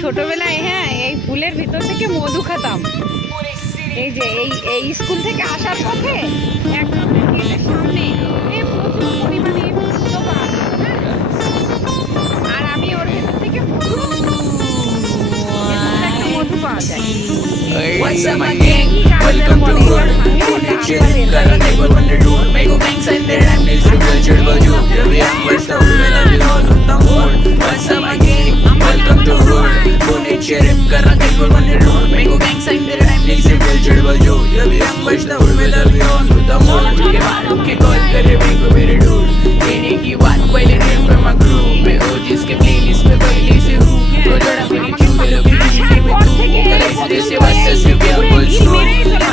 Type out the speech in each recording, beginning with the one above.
ছোটবেলায় হ্যাঁ এই ফুলের ভিতর থেকে মধু খেতাম। এই যে এই স্কুল থেকে আসার পথে একদম গেটের সামনে এই প্রচুর পরিমাণে মধু পাওয়া যেত, হ্যাঁ। আর আমি ওর ভেতর থেকে মধু পাওয়া যায়। What's up my gang? Welcome to Hood. Chill, करा नहीं बोल बंदे ढूंढ मेरे को गैंग साइन तेरे टाइम नहीं सिर्फ चिढ़ बजू ये भी हम वर्ष तक मैं ना भी हो लुटा मोड़ What's up my gang? Welcome to Hood. बोले चिढ़ करा नहीं बोल बंदे ढूंढ मेरे को गैंग साइन तेरे टाइम नहीं सिर्फ चिढ़ बजू ये भी हम वर्ष तक मैं ना भी हो लुटा मोड़ के बालों के कॉल करे मेरे को मेरे ढूंढ देने की बात पहले दिन पे मैं ग्रू मैं हो जिसके प्लेलिस्ट में पहले से हूँ तो जड़ा मेरी चुम्बे लोग की में तू कल जैसे बस से क्या बोल सुन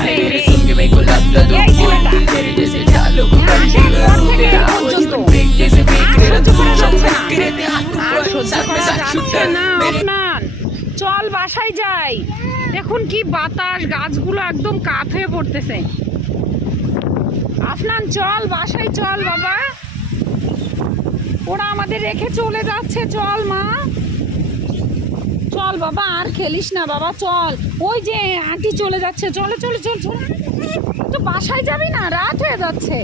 मेरे सुन के मैं को लगता दो बोल तेरे जैसे चालों को कंटी करूं तेरा आवाज तुम फेंक जैसे फेंक तेरा तुम चौंक गिरे ते हाथ ऊपर साथ में साथ शूटर मेरे চল বাসায় যাই। দেখুন কি বাতাস, গাছগুলো একদম কাত হয়ে পড়তেছে। আফনান চল বাসায় চল বাবা, ওরা আমাদের রেখে চলে যাচ্ছে। চল মা চল বাবা, আর খেলিস না বাবা, চল। ওই যে আন্টি চলে যাচ্ছে, চলে চলে চল চল। তো বাসায় যাবি না, রাত হয়ে যাচ্ছে।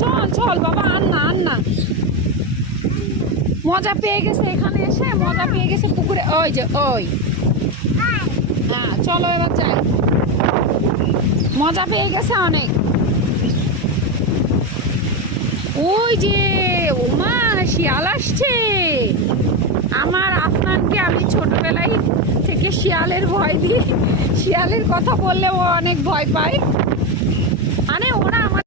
চল চল বাবা, আর না আর না। মজা পেয়ে গেছে এখানে এসে, মজা পেয়ে গেছে পুকুরে। ওই যে ওই, হ্যাঁ চলো এবার যাই, মজা পেয়ে গেছে অনেক। ওই যে ওমা শিয়াল আসছে। আমার আফনানকে আমি ছোটবেলায় থেকে শিয়ালের ভয় দিই, শিয়ালের কথা বললে ও অনেক ভয় পায়। মানে ওর